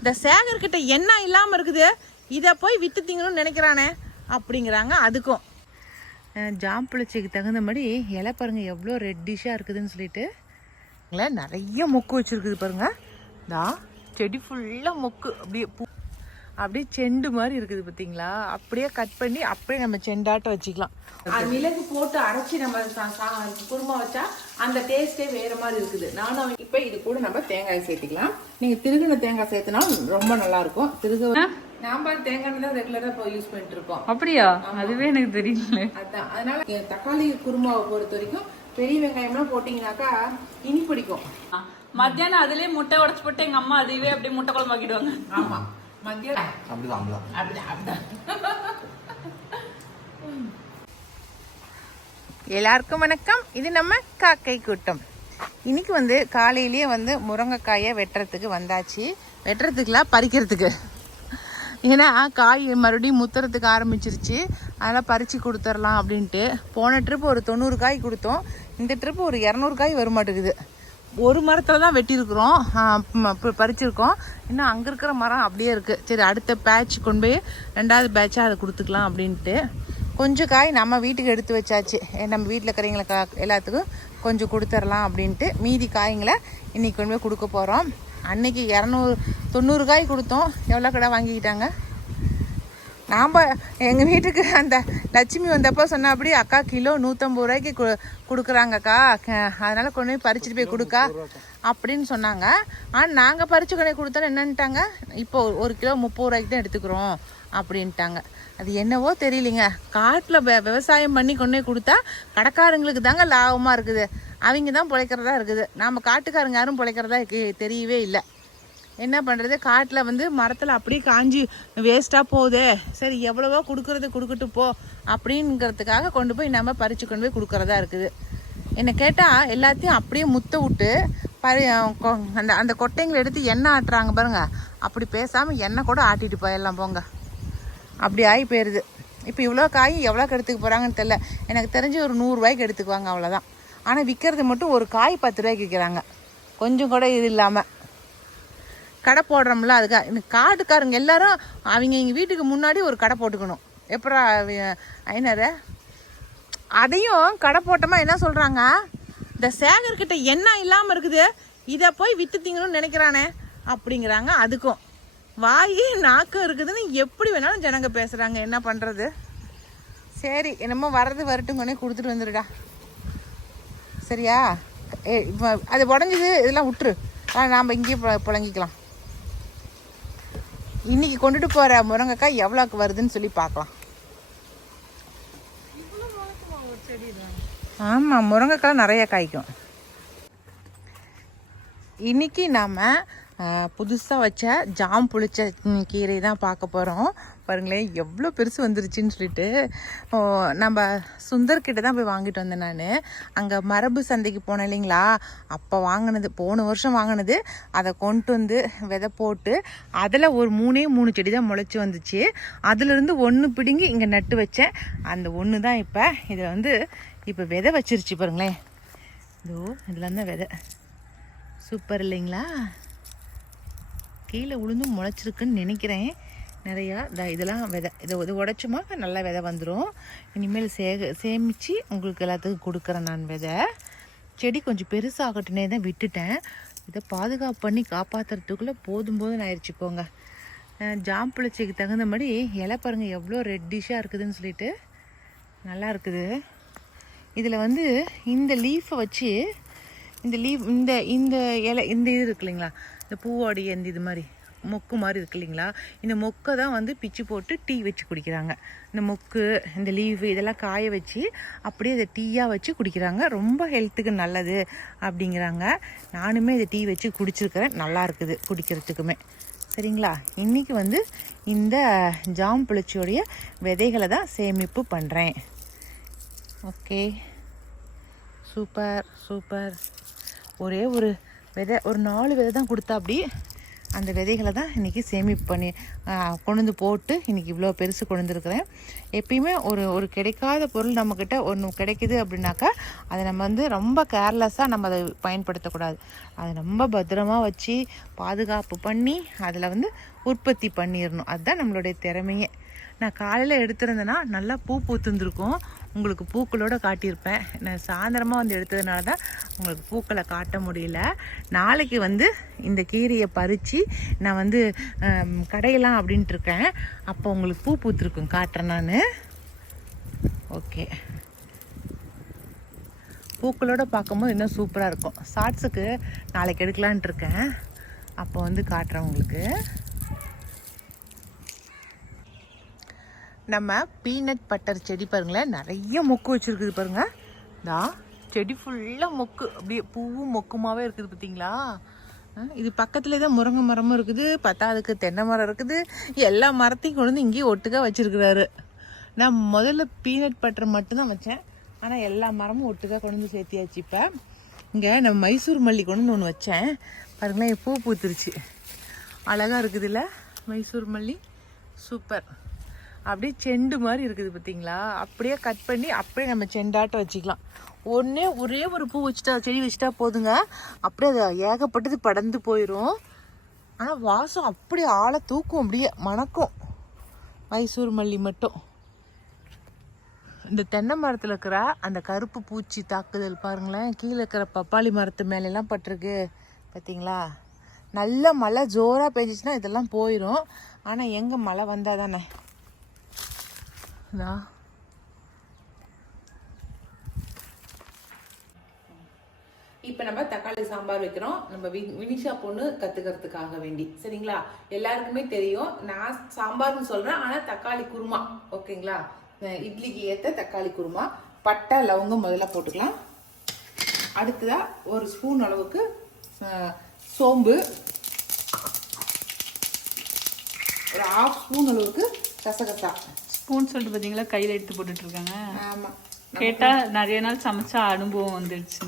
இந்த சேகர்கிட்ட என்ன இல்லாமல் இருக்குது, இதை போய் விற்று திங்கணும்னு நினைக்கிறானே அப்படிங்கிறாங்க. அதுக்கும் ஜாம்புளிச்சிக்கு தகுந்த மாதிரி இலை பாருங்கள் எவ்வளோ ரெட்டிஷாக இருக்குதுன்னு சொல்லிட்டு நிறைய மொக்கு வச்சுருக்குது பாருங்கள். தான் செடி ஃபுல்லாக மொக்கு அப்படியே செண்டு மாதிரி இருக்குது பார்த்தீங்களா. அப்படியே கட் பண்ணி அப்படியே நம்ம செண்டாட்ட வச்சுக்கலாம். மிளகு போட்டு அரைச்சி நம்ம குருமா வச்சா அந்த டேஸ்ட்டே வேறு மாதிரி இருக்குது. நானும் இப்போ இது கூட நம்ம தேங்காய் சேர்த்துக்கலாம். நீங்கள் திருகுன தேங்காய் சேர்த்துனாலும் ரொம்ப நல்லாயிருக்கும். நாம தேங்காய் தான் ரெகுலராக இப்போ யூஸ் பண்ணிட்டு இருக்கோம். அப்படியா? அதுவே எனக்கு தெரியல. அதான் அதனால தக்காளி குருமாவை பொறுத்த வரைக்கும் பெரிய வெங்காயம்லாம் போட்டீங்கன்னாக்கா இனி பிடிக்கும். மத்தியானம் அதுலயே முட்டை உடச்சு போட்டு எங்க அம்மா அதுவே அப்படியே முட்டை குழம்பு ஆக்கிடுவாங்க. ஆமா மத்தியானம் எல்லாருக்கும் வணக்கம். இது நம்ம காக்கை கூட்டம். இன்னைக்கு காலையிலேயே முருங்கைக்காயை வெட்டுறதுக்கு வந்தாச்சு. வெட்டுறதுக்குலாம் பறிக்கிறதுக்கு. ஏன்னா காய் மறுபடியும் முத்துறதுக்கு ஆரம்பிச்சிருச்சு. அதெல்லாம் பறித்து கொடுத்துடலாம் அப்படின்ட்டு. போன ட்ரிப் ஒரு 90 காய் கொடுத்தோம். இந்த ட்ரிப் ஒரு 200 காய் வரமாட்டேங்குது. ஒரு மரத்தில் தான் வெட்டியிருக்கிறோம், பறிச்சிருக்கோம். இன்னும் அங்கே இருக்கிற மரம் அப்படியே இருக்குது. சரி அடுத்த பேட்ச் கொண்டு போய் 2வது பேட்சாக அதை கொடுத்துக்கலாம் அப்படின்ட்டு கொஞ்சம் காய் நம்ம வீட்டுக்கு எடுத்து வச்சாச்சு. நம்ம வீட்டில் இருக்கிறவங்களுக்கு எல்லாத்துக்கும் கொஞ்சம் கொடுத்துடலாம் அப்படின்ட்டு மீதி காய்ங்களை இன்றைக்கி கொண்டு போய் கொடுக்க போகிறோம். அன்றைக்கி 290 காய் கொடுத்தோம். எவ்வளோ கடை வாங்கிக்கிட்டாங்க. நாம் எங்கள் வீட்டுக்கு அந்த லட்சுமி வந்தப்போ சொன்ன அப்படி அக்கா கிலோ 150 ரூபாய்க்கு கொடுக்குறாங்கக்கா, அதனால் கொண்டு போய் பறிச்சுட்டு போய் கொடுக்கா அப்படின்னு சொன்னாங்க. ஆனால் நாங்கள் பறித்து கொண்டு போய் கொடுத்தோம் என்னன்ட்டாங்க, இப்போ 1 கிலோ 30 ரூபாய்க்கு தான் எடுத்துக்கிறோம் அப்படின்ட்டாங்க. அது என்னவோ தெரியலிங்க. காட்டில் விவசாயம் பண்ணி கொண்டு போய் கொடுத்தா கடைக்காரங்களுக்கு தாங்க லாபமாக இருக்குது. அவங்க தான் பிழைக்கிறதா இருக்குது. நாம் காட்டுக்காரங்க யாரும் பிழைக்கிறதா தெரியவே இல்லை. என்ன பண்ணுறது, காட்டில் மரத்தில் அப்படியே காஞ்சி வேஸ்ட்டாக போகுது. சரி எவ்வளவோ கொடுக்கட்டு போ அப்படிங்கிறதுக்காக கொண்டு போய் நம்ம பறித்து கொண்டு போய் கொடுக்குறதா இருக்குது. என்னை கேட்டால் எல்லாத்தையும் அப்படியே முத்த விட்டு அந்த கொட்டைங்களை எடுத்து எண்ணெய் ஆட்டுறாங்க பாருங்க. அப்படி பேசாமல் எண்ணெய் கூட ஆட்டிட்டு போயிடலாம் போங்க. அப்படி ஆகி போயிடுது. இப்போ இவ்வளோ காய் எவ்வளோக்கு எடுத்துக்க போகிறாங்கன்னு தெரில. எனக்கு தெரிஞ்சு ஒரு 100 ரூபாய்க்கு எடுத்துக்குவாங்க, அவ்வளோதான். ஆனால் விற்கிறது மட்டும் ஒரு காய் 10 ரூபாய்க்கு விற்கிறாங்க. கொஞ்சம் கூட இது இல்லாமல் கடை போடுறோம்ல. அதுக்காக காட்டுக்காரங்க எல்லாரும் அவங்க எங்கள் வீட்டுக்கு முன்னாடி ஒரு கடை போட்டுக்கணும். எப்படா ஐநர அதையும் கடை போட்டோமா என்ன சொல்கிறாங்க, இந்த சேகர்கிட்ட என்ன இல்லாமல் இருக்குது, இதை போய் விற்று திங்கணும்னு நினைக்கிறானே அப்படிங்கிறாங்க. அதுக்கும் வாயி நாக்கம் இருக்குதுன்னு எப்படி வேணாலும் ஜனங்க பேசுகிறாங்க. என்ன பண்ணுறது. சரி என்னமோ வர்றது வரட்டுங்கன்னே கொடுத்துட்டு வந்துடுடா. சரியா? அது உடஞ்சிது, இதெல்லாம் விட்டுரு. நாம் இங்கேயே புழங்கிக்கலாம். இன்னைக்கு கொண்டுட்டு போகிற முருங்கைக்காய் எவ்வளோக்கு வருதுன்னு சொல்லி பார்க்கலாம். ஆமாம், முருங்கைக்காய் நிறைய காய்க்கும். இன்னைக்கு நாம் புதுசாக வச்ச ஜாம் புளிச்ச கீரை தான் பார்க்க போகிறோம். பாருங்களேன் எவ்வளோ பெருசு வந்துருச்சுன்னு சொல்லிட்டு நம்ம சுந்தர்கிட்ட தான் போய் வாங்கிட்டு வந்தேன். நான் அங்கே மரபு சந்தைக்கு போனேன் இல்லைங்களா, அப்போ வாங்கினது, போன வருஷம் வாங்கினது. அதை கொண்டு விதை போட்டு அதில் ஒரு 3 செடி தான் முளைச்சி வந்துச்சு. அதுலேருந்து 1 பிடுங்கி இங்கே நட்டு வச்சேன். அந்த 1 தான் இப்போ இதில் இப்போ விதை வச்சிருச்சு பாருங்களேன். இதோ இதில் தான் விதை. சூப்பர் இல்லைங்களா? கீழே உளுந்து முளைச்சிருக்குன்னு நினைக்கிறேன் நிறையா. இதெல்லாம் விதை. இது உடைச்சுமா நல்லா விதை வந்துடும். இனிமேல் சேமித்து உங்களுக்கு எல்லாத்துக்கும் கொடுக்குறேன் நான் விதை. செடி கொஞ்சம் பெருசாகட்டுனே தான் விட்டுட்டேன். இதை பாதுகாப்பு பண்ணி காப்பாற்றுறதுக்குள்ளே போதும் ஆயிடுச்சு போங்க. ஜாம்புளிச்சிக்கு தகுந்த மாதிரி இலை பாருங்கள் எவ்வளோ ரெட்டிஷாக இருக்குதுன்னு சொல்லிட்டு நல்லா இருக்குது. இதில் இந்த லீஃபை வச்சு இந்த இலை இந்த இது இருக்கு இல்லைங்களா, இந்த பூவாடி இது மாதிரி மொக்கு மாதிரி இருக்கு இல்லைங்களா, இந்த மொக்கை தான் பிச்சு போட்டு டீ வச்சு குடிக்கிறாங்க. இந்த மொக்கு இந்த லீஃபு இதெல்லாம் காய வச்சு அப்படியே இதை டீயாக வச்சு குடிக்கிறாங்க. ரொம்ப ஹெல்த்துக்கு நல்லது அப்படிங்கிறாங்க. நானுமே இதை டீ வச்சு குடிச்சிருக்கிறேன். நல்லா இருக்குது குடிக்கிறதுக்குமே. சரிங்களா? இன்றைக்கி இந்த ஜாம் புளிச்சியோடைய விதைகளை தான் சேமிப்பு பண்ணுறேன். Okay, super super. ஒரே ஒரு விதை, ஒரு 4 விதை தான் கொடுத்தா. அப்படி அந்த விதைகளை தான் இன்றைக்கி சேமிப்பு பண்ணி கொண்டு வந்து போட்டு இன்றைக்கி இவ்வளோ பெருசு கொண்டு வந்துருக்குறேன். எப்பயுமே ஒரு கிடைக்காத பொருள் நம்மக்கிட்ட ஒன்று கிடைக்குது அப்படின்னாக்கா அதை நம்ம வந்து ரொம்ப கேர்லெஸ்ஸாக நம்ம அதை பயன்படுத்தக்கூடாது. அதை ரொம்ப பத்திரமாக வச்சு பாதுகாப்பு பண்ணி அதில் வந்து உற்பத்தி பண்ணிடணும். அதுதான் நம்மளுடைய திறமையே. நான் காலையில் எடுத்திருந்தேன்னா நல்லா பூ பூத்துருந்துருக்கும், உங்களுக்கு பூக்களோடு காட்டியிருப்பேன். நான் சாயந்தரமாக வந்து எடுத்ததுனால தான் உங்களுக்கு பூக்களை காட்ட முடியல. நாளைக்கு வந்து இந்த கீரையை பறித்து நான் வந்து கடையெல்லாம் அப்படின்ட்டு இருக்கேன். அப்போ உங்களுக்கு பூ பூத்துருக்கும், காட்டுறேன் நான். ஓகே, பூக்களோடு பார்க்கும்போது இன்னும் சூப்பராக இருக்கும். ஷார்ட்ஸுக்கு நாளைக்கு எடுக்கலான்ட்டு இருக்கேன், அப்போ வந்து காட்டுறேன் உங்களுக்கு. நம்ம பீனட் பட்டர் செடி பாருங்களேன், நிறைய மொக்கு வச்சுருக்குது பாருங்கள். தான் செடி ஃபுல்லாக மொக்கு, அப்படியே பூவும் மொக்குமாவே இருக்குது பார்த்தீங்களா. இது பக்கத்துலேயே தான் முருங்கை மரமும் இருக்குது, பத்தாவதுக்கு தென்னை மரம் இருக்குது. எல்லா மரத்தையும் கொண்டு வந்து இங்கேயே ஒட்டுக்காக வச்சுருக்குறாரு. நான் முதல்ல பீனட் பட்டர் மட்டும்தான் வச்சேன், ஆனால் எல்லா மரமும் ஒட்டுக்காக கொண்டு வந்து சேர்த்தியாச்சு. இப்போ இங்கே நம்ம மைசூர் மல்லி கொண்டு வந்து ஒன்று வச்சேன் பாருங்களேன், பூ பூத்துருச்சு, அழகாக இருக்குதுல்ல மைசூர் மல்லி, சூப்பர். அப்படியே செண்டு மாதிரி இருக்குது பார்த்தீங்களா. அப்படியே கட் பண்ணி அப்படியே நம்ம செண்டாட்டம் வச்சுக்கலாம். ஒரே ஒரு பூ வச்சுட்டா, செடி வச்சுட்டா போதுங்க, அப்படியே அது ஏகப்பட்டது படர்ந்து போயிடும். ஆனால் வாசம் அப்படியே ஆளை தூக்கும், அப்படியே மணக்கும் மைசூர் மல்லி மட்டும். இந்த தென்னை மரத்தில் இருக்கிற அந்த கருப்பு பூச்சி தாக்குதல் பாருங்களேன், கீழே இருக்கிற பப்பாளி மரத்து மேலெல்லாம் பட்டிருக்கு பார்த்தீங்களா. நல்ல மழை ஜோராக பெஞ்சிச்சுன்னா இதெல்லாம் போயிடும். ஆனால் எங்கே மழை வந்தால் தானே. இப்போ நம்ம தக்காளி சாம்பார் வைக்கிறோம், நம்ம வினிஷா பொண்ணு கற்றுக்கிறதுக்காக வேண்டி. சரிங்களா, எல்லாருக்குமே தெரியும், நான் சாம்பார்னு சொல்கிறேன், ஆனால் தக்காளி குருமா. ஓகேங்களா, இட்லிக்கு ஏற்ற தக்காளி குருமா. பட்டை லவங்கம் முதல்ல போட்டுக்கலாம். அடுத்ததாக ஒரு ஸ்பூன் அளவுக்கு சோம்பு, ஒரு 1/2 ஸ்பூன் அளவுக்கு கசகசா. ஸ்பூன் சொல்லிட்டு பார்த்தீங்களா, கையில் எடுத்து போட்டுட்டு இருக்காங்க. ஆமாம், கேட்டால் நிறைய நாள் சமைச்சா அனுபவம் வந்துடுச்சு.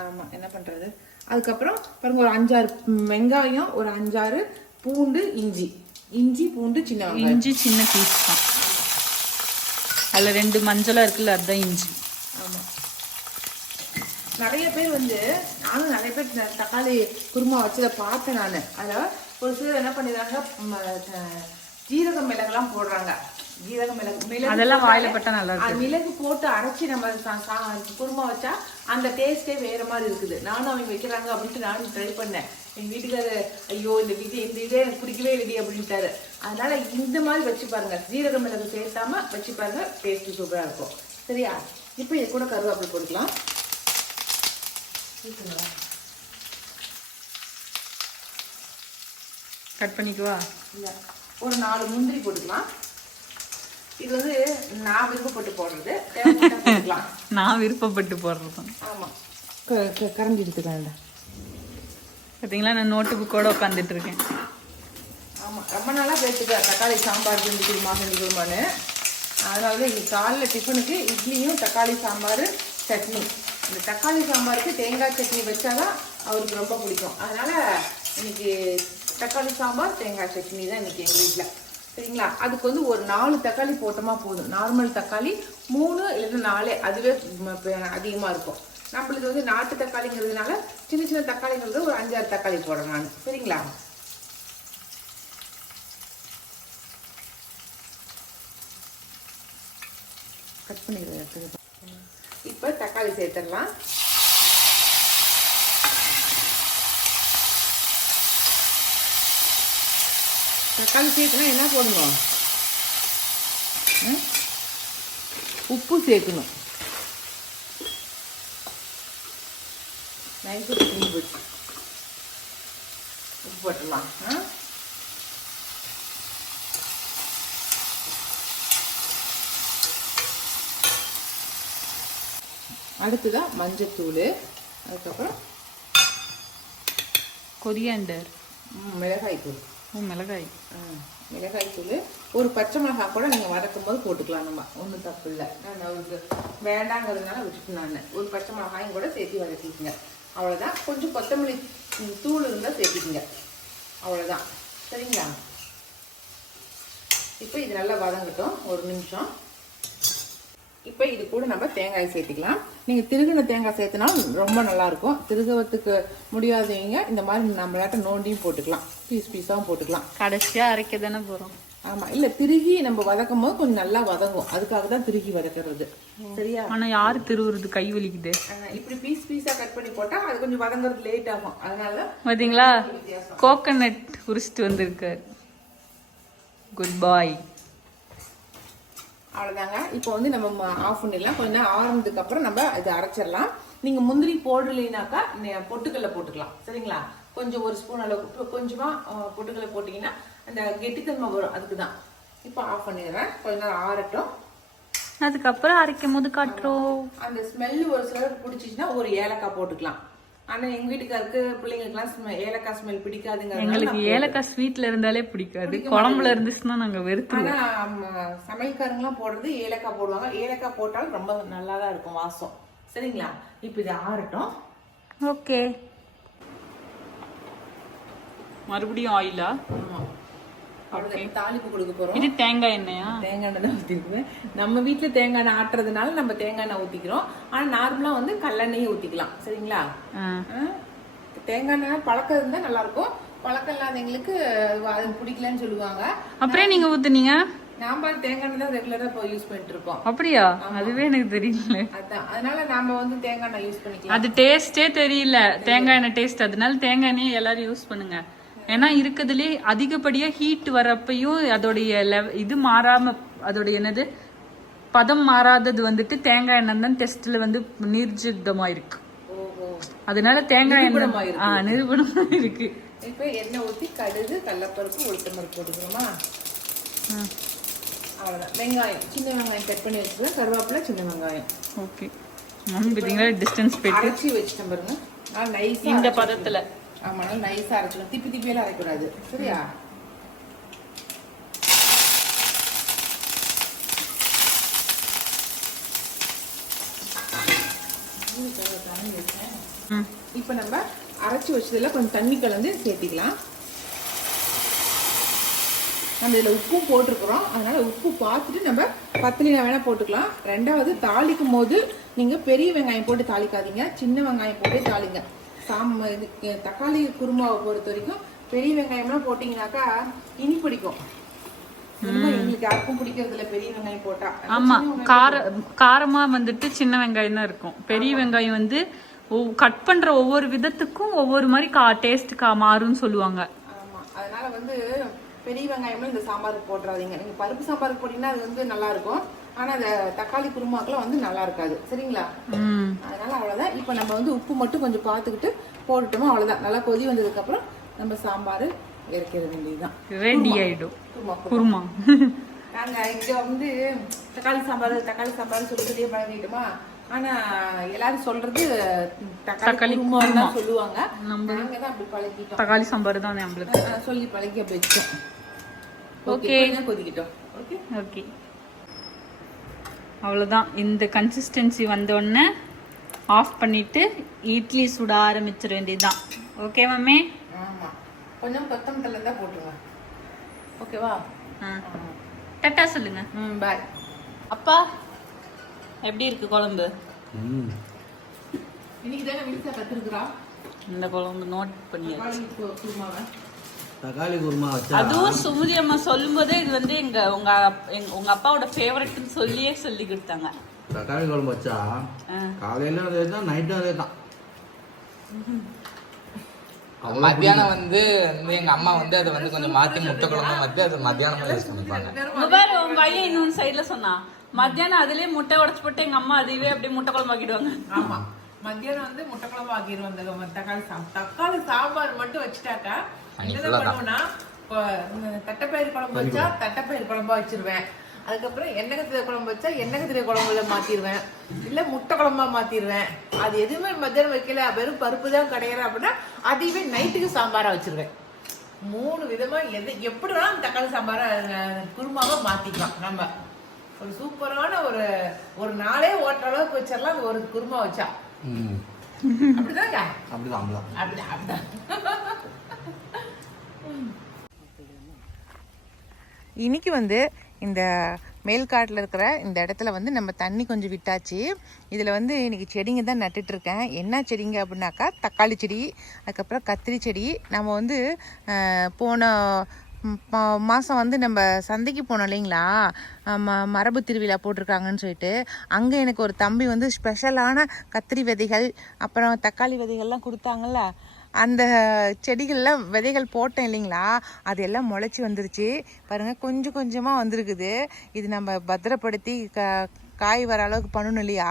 ஆமாம், என்ன பண்ணுறது. அதுக்கப்புறம் பாருங்க, ஒரு 5-6 வெங்காயம், ஒரு 5-6 பூண்டு, இஞ்சி பூண்டு சின்ன வெங்காயம். இஞ்சி சின்ன பீஸ் தான், அதில் 2 மஞ்சளாக இருக்குல்ல, அதுதான் இஞ்சி. ஆமாம், நிறைய பேர் வந்து, நானும் நிறைய பேர் தக்காளி குருமா வச்சதை பார்த்தேன் நான். அதில் ஒரு சிலர் என்ன பண்ணிடுறாங்க, ஜீரகம் மிளகுலாம் போடுறாங்க. ஜீரகம் மிளகு அதெல்லாம் வாயில பட்டா நல்லா இருக்கு. மிளகு போட்டு அரைச்சி நம்ம குருமா வச்சா அந்த டேஸ்டே வேற மாதிரி இருக்குது. நானும் அவங்க வைக்கிறாங்க அப்படின்ட்டு நானும் ட்ரை பண்ணேன். எங்க வீட்டுக்காரு, ஐயோ இந்த இதே எனக்கு பிடிக்கவே இல்லடி அப்படின்ட்டாரு. அதனால இந்த மாதிரி வச்சு பாருங்க, ஜீரக மிளகு சேர்த்தாம வச்சு பாருங்க, டேஸ்ட் சூப்பரா இருக்கும். சரியா, இப்போ இது கூட கருவேப்பிலை போட்டுக்கலாம். கட் பண்ணிக்குவா. இல்லை, ஒரு 4 முந்திரி போட்டுக்கலாம். இது வந்து நான் விருப்பப்பட்டு போடுறது, போட்டுக்கலாம். நான் விருப்பப்பட்டு போடுறது. ஆமாம், கரண்டி எடுத்துக்கலாம். பார்த்தீங்களா, நான் நோட்டு புக்கோட உட்காந்துட்டு இருக்கேன். ஆமாம், ரொம்ப நாளாக பேசிட்டேன் தக்காளி சாம்பார் செஞ்சு கொடுமான்னு. அதனால தான் இன்னைக்கு காலைல டிஃபனுக்கு இட்லியும் தக்காளி சாம்பார் சட்னி. இந்த தக்காளி சாம்பாருக்கு தேங்காய் சட்னி வச்சாதான் அவருக்கு ரொம்ப பிடிக்கும். அதனால் இன்னைக்கு தக்காளி சாம்பார் தேங்காய் சட்னி தான் இன்னைக்கு எங்கள் வீட்டில். சரிங்களா, அதுக்கு வந்து ஒரு 4 தக்காளி போட்டோமா போதும். நார்மல் தக்காளி 3 இல்லைன்னா 4, அதுவே அதிகமாக இருக்கும். நம்மளுக்கு வந்து நாட்டு தக்காளிங்கிறதுனால சின்ன தக்காளிங்கிறது ஒரு 5-6 தக்காளி போடுறேன் நான். சரிங்களா, கட் பண்ணிடுறேன். இப்போ தக்காளி சேர்த்துடலாம். தக்காளி சேர்த்துனா என்ன போடணும், உப்பு சேர்க்கணும். நைட்டு உப்பு போட்டுடலாம். அடுத்ததான் மஞ்சத்தூள், அதுக்கப்புறம் கொரியாண்டர், மிளகாய்த்தூள். மிளகாய்த்தூள், ஒரு பச்சை மிளகாய் கூட நீங்கள் வதக்கும் போது போட்டுக்கலாம். நம்ம ஒன்றும் தப்பு இல்லை. நான் அவருக்கு வேண்டாங்கிறதுனால விட்டுட்டு நான் ஒரு பச்சை மிளகாயும் கூட சேர்த்து வதக்கிக்கங்க. அவ்வளோதான். கொஞ்சம் கொத்தமல்லி தூள் இருந்தால் சேர்த்திக்கங்க. அவ்வளோதான். சரிங்களா? இப்போ இது நல்லா வதங்கட்டும் ஒரு நிமிஷம். இப்போ இது கூட நம்ம தேங்காய் சேர்த்துக்கலாம். நீங்கள் திருகின தேங்காய் சேர்த்துனாலும் ரொம்ப நல்லாயிருக்கும். திருகவத்துக்கு முடியாதவங்க இந்த மாதிரி நம்மளாட்ட நோண்டியும் போட்டுக்கலாம், பீஸாகவும் போட்டுக்கலாம். கடைசியாக அரைக்க தானே போகிறோம். ஆமாம், இல்லை திருகி நம்ம வதக்கும் போது கொஞ்சம் நல்லா வதங்கும், அதுக்காக தான் திருகி வதக்கிறது. சரியா? ஆனால் யார் திருவுறது, கை வலிக்குது. இப்படி பீஸாக கட் பண்ணி போட்டால் அது கொஞ்சம் வதங்குறது லேட் ஆகும். அதனால பார்த்தீங்களா, கோகனட் உரிச்சிட்டு வந்திருக்காரு. குட் பாய். அவ்வளோதாங்க. இப்போ வந்து நம்ம ஆஃப் பண்ணிடலாம். கொஞ்ச நேரம் ஆறுனதுக்கு அப்புறம் நம்ம இதை அரைச்சிடலாம். நீங்கள் முந்திரி போடலைனாக்கா பொட்டுக்கல்ல போட்டுக்கலாம். சரிங்களா? கொஞ்சம் ஒரு ஸ்பூன் அளவுக்கு கொஞ்சமாக பொட்டுக்கல்ல போட்டிங்கன்னா அந்த கெட்டித்தன்மை வரும், அதுக்கு தான். இப்போ ஆஃப் பண்ணிடுறேன். கொஞ்ச நேரம் ஆறட்டும். அதுக்கப்புறம் அரைக்கும் போது காட்டுறோம். அந்த ஸ்மெல்லு ஒரு சிலருக்கு பிடிச்சிச்சுன்னா ஒரு ஏலக்காய் போட்டுக்கலாம். ஆனால் எங்கள் வீட்டுக்காருக்கு பிள்ளைங்களுக்குலாம் ஏலக்காய் ஸ்மெல் பிடிக்காதுங்க. எங்களுக்கு ஏலக்காய் ஸ்வீட்ல இருந்தாலே பிடிக்காது, குழம்புல இருந்துச்சுன்னா நாங்கள் வெறுத்துருவோம். ஆனால் சமையல்காரங்களாம் போடுறது ஏலக்காய் போடுவாங்க. ஏலக்காய் போட்டாலும் ரொம்ப நல்லா தான் இருக்கும் வாசம். சரிங்களா? இப்போ இது ஆறட்டும். ஓகே, மறுபடியும் ஆயிலா? ஆமாம், தாளிப்பு கொடுக்க போறோம். இது தேங்காய் எண்ணெயா? தேங்காய் எண்ணெய் தான் ஊற்றிக்குவேன். நம்ம வீட்டில் தேங்காய் எண்ணெய் ஆட்டுறதுனால நம்ம தேங்காய் எண்ணெய் ஊற்றிக்கிறோம். ஆனால் நார்மலாக வந்து கல்லெண்ணெயை ஊற்றிக்கலாம். சரிங்களா? தேங்காய் எண்ணெய் பழக்கம் இருந்தால் நல்லா இருக்கும். பழக்கம் இல்லாதவங்களுக்கு அது பிடிக்கலன்னு சொல்லுவாங்க. அப்புறம் நீங்க ஊத்துனீங்க? நாம தேங்காய் எண்ணெய் தான் ரெகுலரா இப்போ யூஸ் பண்ணிட்டு இருக்கோம். அப்படியா? அதுவே எனக்கு தெரியல. அதான், அதனால நாம வந்து தேங்காய் எண்ணெய் யூஸ் பண்ணிக்கலாம். அது டேஸ்டே தெரியல, தேங்காய் எண்ணெய் டேஸ்ட். அதனால தேங்காய் எண்ணெய் எல்லாரும் யூஸ் பண்ணுங்க. ஏன்னா இருக்கிறதுலே அதிகப்படியா ஹீட் வரப்பையும் அதோடைய இது மாறாம, அதோடைய என்னது பதம் மாறாதது வந்துட்டு தேங்காய் எண்ணெய் தான் டெஸ்ட்ல வந்து நீர்ஜிதமா இருக்கு. அதனால தேங்காய் எண்ணெய் நிரூபணமா இருக்கு. இப்போ எண்ணெய் ஊற்றி கடுகு, கடலைப்பருப்பு, உளுத்தம்பருப்பு போட்டுக்கணுமா? அவ்வளோதான். வெங்காயம், சின்ன வெங்காயம் கட் பண்ணி வச்சுக்கலாம். கருவேப்பிலை, சின்ன வெங்காயம். ஓகே, பார்த்தீங்களா டிஸ்டன்ஸ் போயிட்டு அரைச்சி வச்சுட்டேன் பாருங்க. நைஸா இந்த பதத்துல. ஆமா, நல்லா நைஸா அரைச்சிக்கணும். திப்பியெல்லாம் அரைக்கூடாது. சரியா? இப்ப நம்ம அரைச்சி வச்சதுல கொஞ்சம் தண்ணி கலந்து சேர்த்திக்கலாம். நம்ம இதில் உப்பும் போட்டிருக்கிறோம், அதனால உப்பு பார்த்துட்டு நம்ம பத்தலினா வேணா போட்டுக்கலாம். ரெண்டாவது தாளிக்கும் போது நீங்கள் பெரிய வெங்காயம் போட்டு தாளிக்காதீங்க, சின்ன வெங்காயம் போட்டு தாளிங்க. தக்காளி குருமாவை பொறுத்த வரைக்கும் பெரிய வெங்காயம்லாம் போட்டிங்கனாக்கா இனி பிடிக்கும். எங்களுக்கு யாருக்கும் பிடிக்கிறது இல்லை பெரிய வெங்காயம் போட்டா. ஆமா, காரமா வந்துட்டு சின்ன வெங்காயம் தான் இருக்கும். பெரிய வெங்காயம் வந்து கட் பண்ற ஒவ்வொரு விதத்துக்கும் ஒவ்வொரு மாதிரி டேஸ்ட் மாறும்னு சொல்லுவாங்க. ஆமா, அதனால வந்து பெரிய வெங்காயம்லாம் இந்த சாம்பாருக்கு போட்டுறாதீங்க. நீங்க பருப்பு சாம்பாருக்கு போட்டீங்கன்னா அது வந்து நல்லா இருக்கும். ஆனா அந்த தக்காளி குருமாக்கெல்லாம் வந்து நல்லா இருக்காது. சரிங்களா? அதனால அவ்வளவுதான். இப்ப நம்ம வந்து உப்பு மட்டும் கொஞ்சம் பார்த்துக்கிட்டு போட்டுட்டோமோ அவ்வளவுதான். நல்லா கொதி வந்ததுக்கு அப்புறம் நம்ம சாம்பார் இறக்கிற வேண்டியதுதான். ரெடி ஆயிடும் குருமா. நாங்க இங்க வந்து தக்காளி சாம்பார் சொல்லிட்டே பழகிட்டோமா. ஆனா எல்லாரும் சொல்றது தக்காளி குருமான்னு தான் சொல்லுவாங்க. நாங்க தான் அப்படி பழகிட்டோம். தக்காளி சாம்பார் தான் நம்மளுக்கு சொல்லி பழகி அப்படி வச்சோம். ஓகே, கொதிக்கிட்டோம். ஓகே ஓகே, அவ்வளோதான். இந்த கன்சிஸ்டன்சி வந்தோடனே ஆஃப் பண்ணிட்டு இட்லி சுட ஆரம்பிச்சிட வேண்டியதுதான். Okay mummy? ஆமாம், கொஞ்சம் கொத்தமல்லி தான் போட்டுருங்க. ஓகேவா? டட்டா சொல்லுங்க. பாய். அப்பா எப்படி இருக்கு குழம்பு? இன்னைக்கு தானே வீட்டில் கற்றுருக்குறா இந்த குழம்பு நோட் பண்ணி. தக்காளி குருமா வச்சா அதுவும் சுமதி அம்மா சொல்லும் போதே இது வந்து உங்க அப்பாவோட ஃபேவரட்னு சொல்லி கொடுத்தாங்க. தக்காளி குழம்பு வச்சா காலையில அதே தான், நைட்டும் அதே தான். மத்தியானம் வந்து எங்க அம்மா வந்து அதை வந்து கொஞ்சம் மாத்தி முட்டை குழம்பு மாத்தி அது மத்தியானம் யூஸ் பண்ணிப்பாங்க. பாரு, உங்க பையன் இன்னொன்னு சைட்ல சொன்னா மத்தியானம் அதுலயே முட்டை உடைச்சு போட்டு எங்க அம்மா அதுவே அப்படியே முட்டை குழம்பு ஆக்கிடுவாங்க. ஆமா, மத்தியானம் வந்து முட்டை குழம்பு ஆக்கிடுவோம். தக்காளி சாம்பார் மட்டும் வச்சுட்டாக்கா என்னதான் பண்ணுவோம்னா, தட்டைப்பயிறு குழம்பு வச்சா தட்டைப்பயிறு குழம்பா வச்சிருவேன். அதுக்கப்புறம் எண்ணெய் குழம்பு வச்சா எண்ணெய் குழம்புல மாத்திடுவேன், இல்ல முட்டை குழம்பா மாத்திடுவேன். அது எதுவுமே மத்தியானம் வைக்கல, வெறும் பருப்பு தான் கிடையாது அப்படின்னா அதையுமே நைட்டுக்கு சாம்பாரா வச்சிருவேன். 3 விதமா எப்படி வேணாலும் தக்காளி சாம்பாரா குருமாவா மாத்திக்கலாம். நம்ம ஒரு சூப்பரான ஒரு நாளே ஓட்டுற அளவுக்கு வச்சிடலாம் ஒரு குருமா வச்சா. அப்படிதாங்க? அப்படிதான் அப்படிதான். இன்னைக்கு வந்து இந்த மேல்காட்டில் இருக்கிற இந்த இடத்துல வந்து நம்ம தண்ணி கொஞ்சம் விட்டாச்சு. இதில் வந்து இன்றைக்கி செடிங்க தான் நட்டுட்ருக்கேன். என்ன செடிங்க அப்படின்னாக்கா தக்காளி செடி, அதுக்கப்புறம் கத்திரி செடி. நம்ம வந்து போன மாதம் வந்து நம்ம சந்தைக்கு போனோம் இல்லைங்களா, மரபு திருவிழா போட்டிருக்காங்கன்னு சொல்லிட்டு, அங்கே எனக்கு ஒரு தம்பி வந்து ஸ்பெஷலான கத்திரி விதைகள் அப்புறம் தக்காளி விதைகள்லாம் கொடுத்தாங்கல்ல. அந்த செடிகளில் விதைகள் போட்டேன் இல்லைங்களா, அது எல்லாம் முளைச்சி வந்துருச்சு பாருங்கள். கொஞ்சம் கொஞ்சமாக வந்திருக்குது. இது நம்ம பத்திரப்படுத்தி காய் வர அளவுக்கு பண்ணணும் இல்லையா,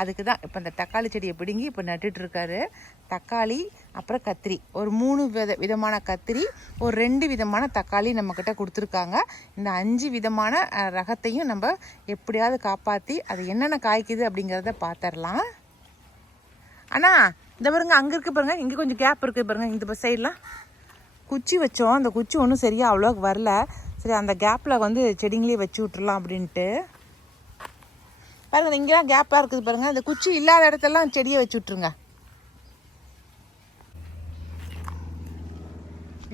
அதுக்கு தான் இப்போ இந்த தக்காளி செடியை பிடுங்கி இப்போ நட்டுட்ருக்காரு. தக்காளி அப்புறம் கத்திரி, ஒரு 3 விதமான கத்திரி, ஒரு 2 விதமான தக்காளி நம்மக்கிட்ட கொடுத்துருக்காங்க. இந்த 5 விதமான ரகத்தையும் நம்ம எப்படியாவது காப்பாற்றி அது என்னென்ன காய்க்குது அப்படிங்கிறத பார்த்துடலாம். அண்ணா இந்த பாருங்க, அங்கே இருக்குது பாருங்கள், இங்கே கொஞ்சம் கேப் இருக்குது பாருங்கள். இந்த சைட்லாம் குச்சி வச்சோம், அந்த குச்சி ஒன்றும் சரியாக அவ்வளோக்கு வரல. சரி, அந்த கேப்பில் வந்து செடிங்களே வச்சு விட்டுறலாம் அப்படின்ட்டு பாருங்கள். இங்கெல்லாம் கேப்பாக இருக்குது பாருங்கள். அந்த குச்சி இல்லாத இடத்தெல்லாம் செடியை வச்சு விட்ருங்க.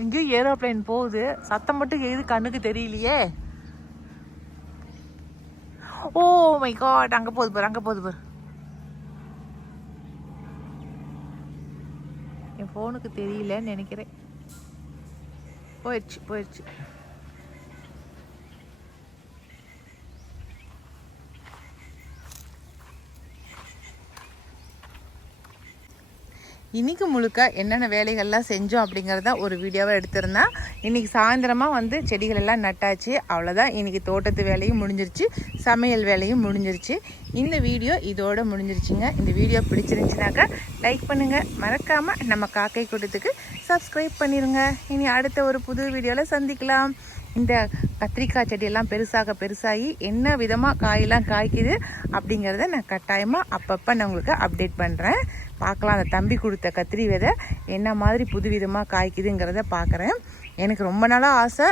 இங்கேயும் ஏரோப்ளைன் போகுது, சத்தம் மட்டும் எது கண்ணுக்கு தெரியலையே. ஓ மை காட், அங்கே போகுது பாரு, அங்கே போகுது பாரு. என் ஃபோனுக்கு தெரியலன்னு நினைக்கிறேன். போயிடுச்சு. இன்றைக்கி முழுக்க என்னென்ன வேலைகள்லாம் செஞ்சோம் அப்படிங்கிறத ஒரு வீடியோவாக எடுத்திருந்தேன். இன்றைக்கி சாயந்தரமாக வந்து செடிகளெல்லாம் நட்டாச்சு. அவ்வளோதான், இன்றைக்கி தோட்டத்து வேலையும் முடிஞ்சிருச்சு, சமையல் வேலையும் முடிஞ்சிருச்சு. இந்த வீடியோ இதோடு முடிஞ்சிருச்சுங்க. இந்த வீடியோ பிடிச்சிருந்துச்சுனாக்கா லைக் பண்ணுங்கள், மறக்காமல் நம்ம காக்கை கூட்டத்துக்கு சப்ஸ்கிரைப் பண்ணிடுங்க. இனி அடுத்த ஒரு புது வீடியோவில் சந்திக்கலாம். இந்த கத்திரிக்காய் செடியெல்லாம் பெருசாகி என்ன விதமாக காயெல்லாம் காய்க்குது அப்படிங்கிறத நான் கட்டாயமாக அப்பப்போ நான் உங்களுக்கு அப்டேட் பண்ணுறேன். பார்க்கலாம், அந்த தம்பி கொடுத்த கத்திரி விதை என்ன மாதிரி புதுவிதமாக காய்க்குதுங்கிறத பார்க்குறேன். எனக்கு ரொம்ப நாளாக ஆசை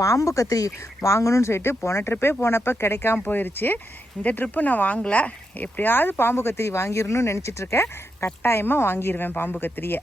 பாம்பு கத்திரி வாங்கணும்னு சொல்லிட்டு, போன ட்ரிப்பே போனப்போ கிடைக்காம போயிடுச்சு. இந்த ட்ரிப்பு நான் வாங்கலை, எப்படியாவது பாம்பு கத்திரி வாங்கிடணும்னு நினச்சிட்ருக்கேன். கட்டாயமாக வாங்கிடுவேன் பாம்பு கத்திரியை.